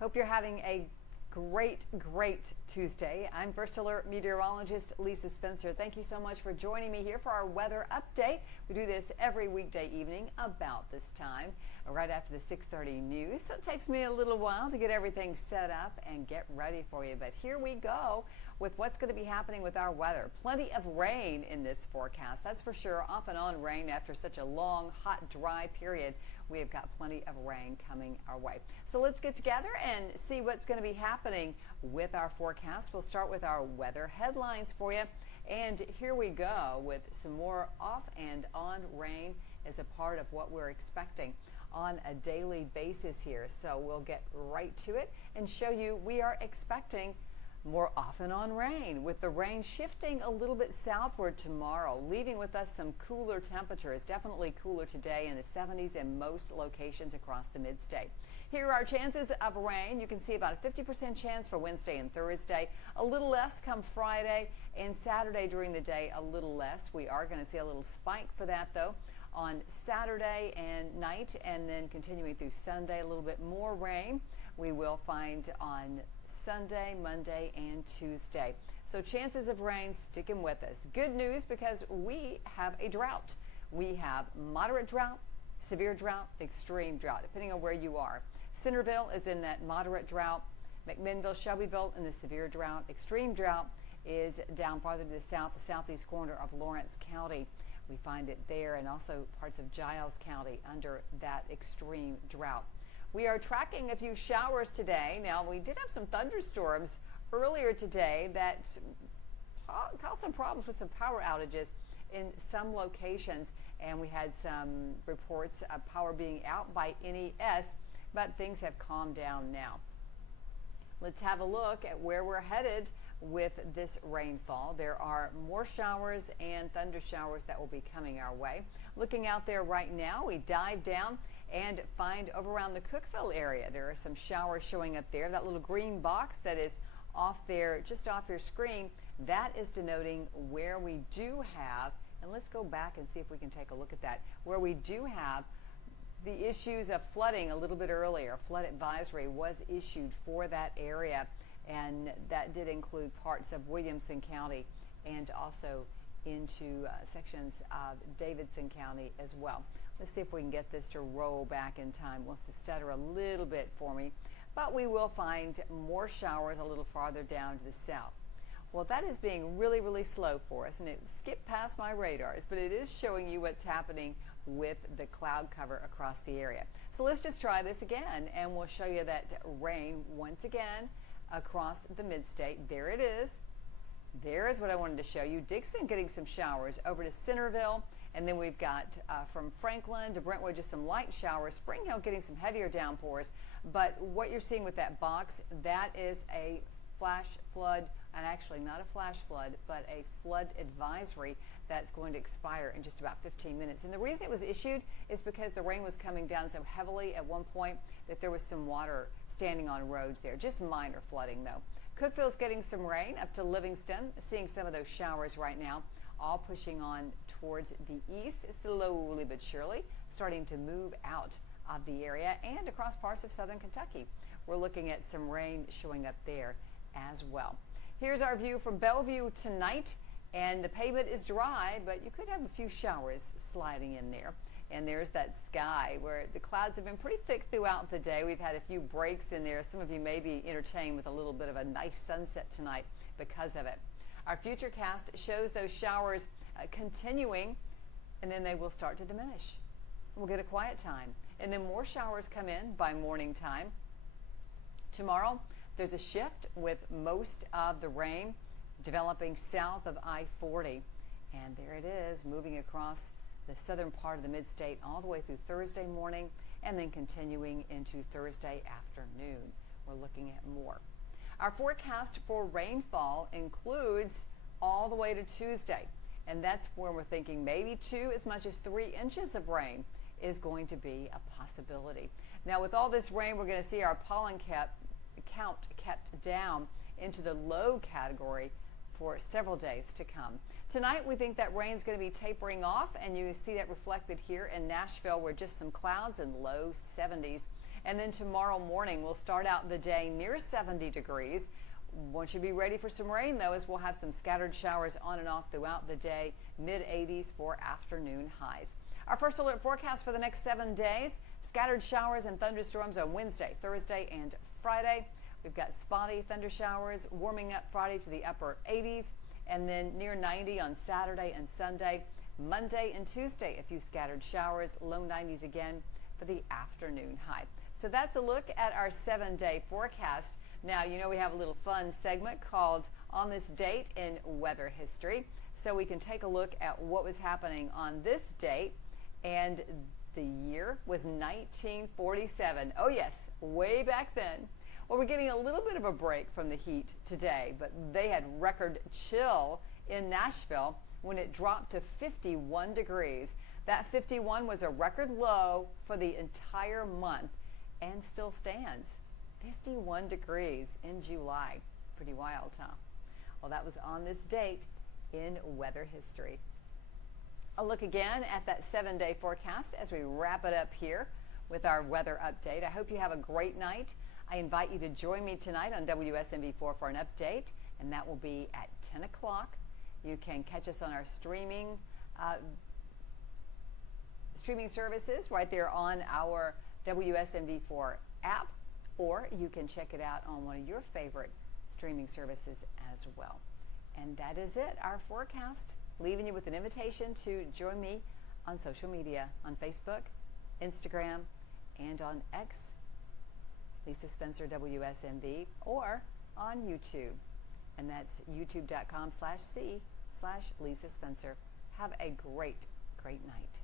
Hope you're having a great Tuesday. I'm First Alert meteorologist Lisa Spencer. Thank you so much for joining me here for our weather update. We do this every weekday evening about this time, right after the 6:30 news. So it takes me a little while to get everything set up and get ready for you. But here we go with what's going to be happening with our weather. Plenty of rain in this forecast, that's for sure. Off and on rain after such a long, hot, dry period. We have got plenty of rain coming our way. So let's get together and see what's going to be happening with our forecast. We'll start with our weather headlines for you. And here we go with some more off and on rain as a part of what we're expecting on a daily basis here. So we'll get right to it and show you we are expecting more off and on rain, with the rain shifting a little bit southward tomorrow, leaving with us some cooler temperatures. Definitely cooler today in the 70s in most locations across the mid-state. Here are our chances of rain. You can see about a 50% chance for Wednesday and Thursday, a little less come Friday, and Saturday during the day a little less. We are going to see a little spike for that though on Saturday and night, and then continuing through Sunday, a little bit more rain we will find on Sunday, Monday, and Tuesday. So chances of rain sticking with us. Good news, because we have a drought. We have moderate drought, severe drought, extreme drought, depending on where you are. Centerville is in that moderate drought. McMinnville, Shelbyville in the severe drought. Extreme drought is down farther to the south, the southeast corner of Lawrence County. We find it there, and also parts of Giles County under that extreme drought. We are tracking a few showers today. Now, we did have some thunderstorms earlier today that caused some problems with some power outages in some locations, and we had some reports of power being out by NES, but things have calmed down now. Let's have a look at where we're headed with this rainfall. There are more showers and thunder showers that will be coming our way. Looking out there right now, we dive down and find over around the Cookeville area, there are some showers showing up there. That little green box that is off there, just off your screen, that is denoting where we do have, and let's go back and see if we can take a look at that, where we do have the issues of flooding a little bit earlier. Flood advisory was issued for that area, and that did include parts of Williamson County and also into sections of Davidson County as well. Let's see if we can get this to roll back in time. Wants to stutter a little bit for me, but we will find more showers a little farther down to the south. Well, that is being really slow for us, and it skipped past my radars, but it is showing you what's happening with the cloud cover across the area. So let's just try this again, and we'll show you that rain once again across the mid-state. There it is. There is what I wanted to show you. Dixon getting some showers over to Centerville, and then we've got from Franklin to Brentwood just some light showers. Spring Hill getting some heavier downpours, but what you're seeing with that box, that is a flash flood, and actually not a flash flood, but a flood advisory that's going to expire in just about 15 minutes. And the reason it was issued is because the rain was coming down so heavily at one point that there was some water standing on roads there. Just minor flooding though. Cookeville's getting some rain up to Livingston, seeing some of those showers right now, all pushing on towards the east, slowly but surely, starting to move out of the area and across parts of southern Kentucky. We're looking at some rain showing up there as well. Here's our view from Bellevue tonight, and the pavement is dry, but you could have a few showers sliding in there. And there's that sky where the clouds have been pretty thick throughout the day. We've had a few breaks in there. Some of you may be entertained with a little bit of a nice sunset tonight because of it. Our future cast shows those showers continuing, and then they will start to diminish. We'll get a quiet time, and then more showers come in by morning time. Tomorrow, there's a shift with most of the rain developing south of I-40, and there it is, moving across the southern part of the mid-state all the way through Thursday morning, and then continuing into Thursday afternoon. We're looking at more. Our forecast for rainfall includes all the way to Tuesday, and that's where we're thinking maybe 2 as much as 3 inches of rain is going to be a possibility. Now, with all this rain, we're going to see our pollen count kept down into the low category for several days to come. Tonight, we think that rain's going to be tapering off, and you see that reflected here in Nashville, where just some clouds and low 70s. And then tomorrow morning, we'll start out the day near 70 degrees. Won't you be ready for some rain, though, as we'll have some scattered showers on and off throughout the day, mid-80s for afternoon highs. Our first alert forecast for the next 7 days, scattered showers and thunderstorms on Wednesday, Thursday, and Friday. We've got spotty thunder showers warming up Friday to the upper 80s, and then near 90 on Saturday and Sunday. Monday and Tuesday, a few scattered showers, low 90s again for the afternoon high. So that's a look at our 7-day forecast. Now, you know we have a little fun segment called On This Date in Weather History. So we can take a look at what was happening on this date. And the year was 1947. Oh yes, way back then. Well, we're getting a little bit of a break from the heat today, but they had record chill in Nashville when it dropped to 51 degrees. That 51 was a record low for the entire month and still stands. 51 degrees in July. Pretty wild, huh? Well, that was on this date in weather history. A look again at that 7-day forecast as we wrap it up here with our weather update. I hope you have a great night. I invite you to join me tonight on WSMV4 for an update, and that will be at 10 o'clock. You can catch us on our streaming services right there on our WSMV4 app, or you can check it out on one of your favorite streaming services as well. And that is it, our forecast, leaving you with an invitation to join me on social media, on Facebook, Instagram, and on X, Lisa Spencer WSMV, or on YouTube. And that's youtube.com/c/Lisa Spencer. Have a great night.